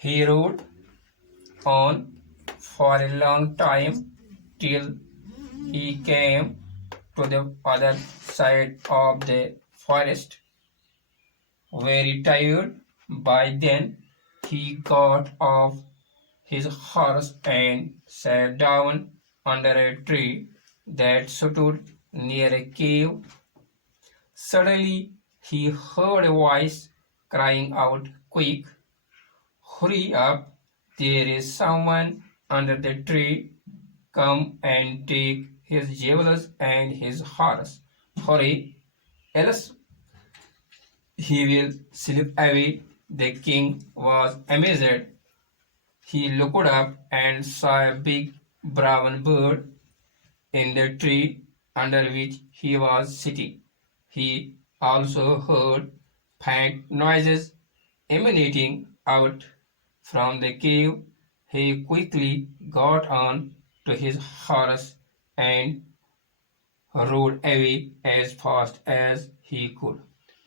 He rode on for a long time till he came to the other side of the forest. Very tired by then, he got off his horse and sat down under a tree that stood near a cave. Suddenly he heard a voice crying out, "Quick, hurry up, there is someone under the tree. Come and take his jewels and his horse. Hurry, else he will slip away." The king was amazed. He looked up and saw a big brown bird in the tree under which he was sitting. He also heard faint noises emanating out from the cave. He quickly got on to his horse and rode away as fast as he could.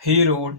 he rode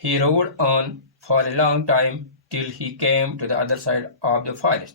he rode on for a long time till he came to the other side of the forest.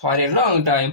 for a long time,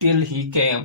till he came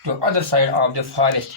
to other side of the forest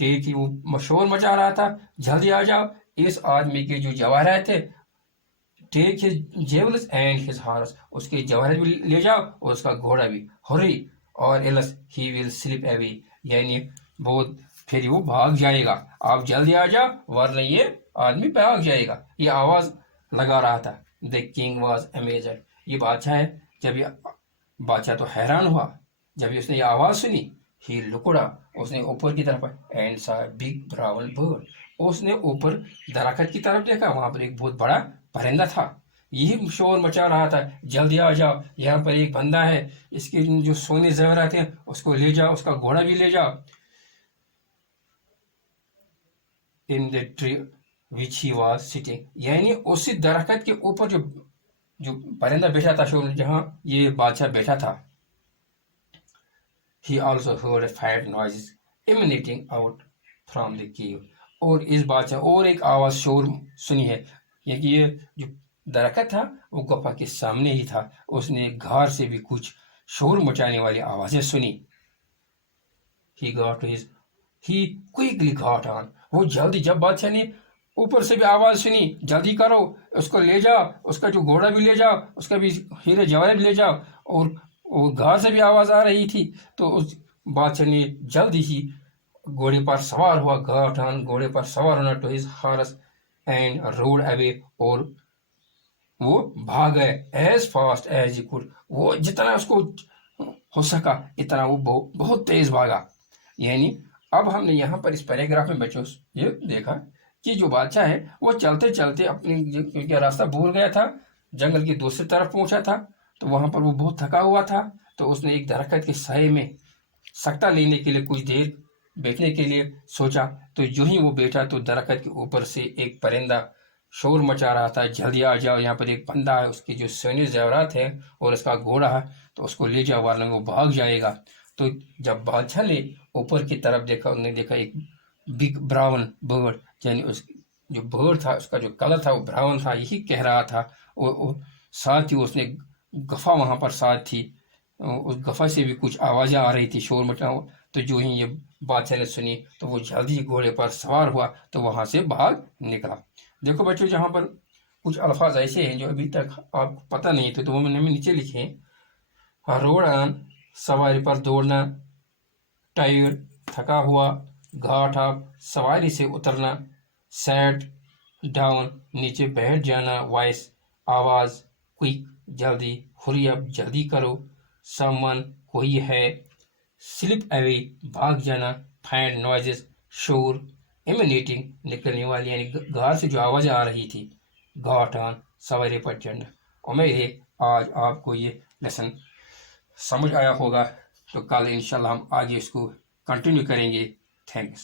ٹھیک ہی وہ شور مچا رہا تھا جلدی آ جاؤ. اس آدمی کے جو جواہرات تھے take his jewels and his horse اس کے جواہرات بھی لے جاؤ اور اس کا گھوڑا بھی. ہری اور ایلس ہی ول سلپ اوے یعنی بہت پھر وہ بھاگ جائے گا. آپ جلدی آ جاؤ ورنہ یہ آدمی بھاگ جائے گا. یہ آواز لگا رہا تھا. The king was amazed. یہ بادشاہ ہے. جب یہ بادشاہ تو حیران ہوا جب اس نے یہ آواز سنی. ہی لکڑا اس نے اوپر کی طرف اینڈ سا بگ براؤن برڈ. اس نے اوپر درخت کی طرف دیکھا. وہاں پر ایک بہت بڑا پرندہ تھا. یہی شور مچا رہا تھا جلدی آ جاؤ یہاں پر ایک بندہ ہے اس کے جو سونے زیورات ہیں اس کو لے جاؤ اس کا گھوڑا بھی لے جاؤ. in the tree which he was sitting یعنی اسی درخت کے اوپر جو پرندہ بیٹھا تھا جہاں یہ بادشاہ بیٹھا تھا. he also heard a faint noises emanating out from the cave. اور اس بادشاہ اور ایک آواز شور سنی ہے یہ کہ یہ جو درخت تھا وہ گفا کے سامنے ہی تھا. اس نے گھار سے بھی کچھ شور مچانے والی آوازیں سنی. he quickly got on. وہ جلدی جب بادشاہ نے اوپر سے بھی آواز سنی جلدی کرو اس کو لے جاؤ اس کا جو گھوڑا بھی لے جاؤ اس کا بھی ہیرے جواہر بھی لے جاؤ اور گھر سے بھی آواز آ رہی تھی تو اس بادشاہ نے جلدی ہی گھوڑے پر سوار ہوا. got on گھوڑے پر سوار ہونا to his horse and rode away اور وہ بھاگ گئے as fast as he could. وہ جتنا اس کو ہو سکا اتنا وہ بہت تیز بھاگا. یعنی اب ہم نے یہاں پر اس پیراگراف میں بچوں یہ دیکھا کہ جو بادشاہ ہے وہ چلتے چلتے اپنی راستہ بھول گیا تھا. جنگل کی دوسری طرف پہنچا تھا تو وہاں پر وہ بہت تھکا ہوا تھا. تو اس نے ایک درخت کے سائے میں سکتہ لینے کے لیے کچھ دیر بیٹھنے کے لیے سوچا. تو جو ہی وہ بیٹھا تو درخت کے اوپر سے ایک پرندہ شور مچا رہا تھا جلدی آ جاؤ یہاں پر ایک بندہ ہے اس کے جو سونے زیورات ہیں اور اس کا گھوڑا ہے تو اس کو لے جاؤ ورنہ وہ بھاگ جائے گا. تو جب بادشاہ نے اوپر کی طرف دیکھا انہوں نے دیکھا ایک بگ براؤن برڈ یعنی اس جو برڈ تھا اس کا جو کلر تھا وہ براؤن تھا یہی کہہ رہا تھا. اور ساتھ ہی اس نے گفا وہاں پر ساتھ تھی. اس گفا سے بھی کچھ آوازیں آ رہی تھی شور مچا. تو جو ہی یہ بادشاہ نے سنی تو وہ جلدی گھوڑے پر سوار ہوا تو وہاں سے بھاگ نکلا. دیکھو بچوں جہاں پر کچھ الفاظ ایسے ہیں جو ابھی تک آپ کو پتہ نہیں تھے تو وہ میں نے نیچے لکھے ہیں. روڈ آن سواری پر دوڑنا. ٹائر تھکا ہوا. گھاٹ آپ سواری سے اترنا. سیٹ ڈاؤن نیچے بیٹھ جانا. وائس آواز. کوئک جلدی. ہری اپ جلدی کرو. سمن کوئی ہے. سلپ اوے بھاگ جانا. فائنڈ نوائزز شور. ایمنیٹنگ نکلنے والی یعنی گھر سے جو آوازیں آ رہی تھی. گھاٹ آن سواری پر چڑھنا. امید ہے آج آپ کو یہ لیسن سمجھ آیا ہوگا تو کل انشاءاللہ ہم آگے اس کو کنٹینیو کریں گے. تھینکس.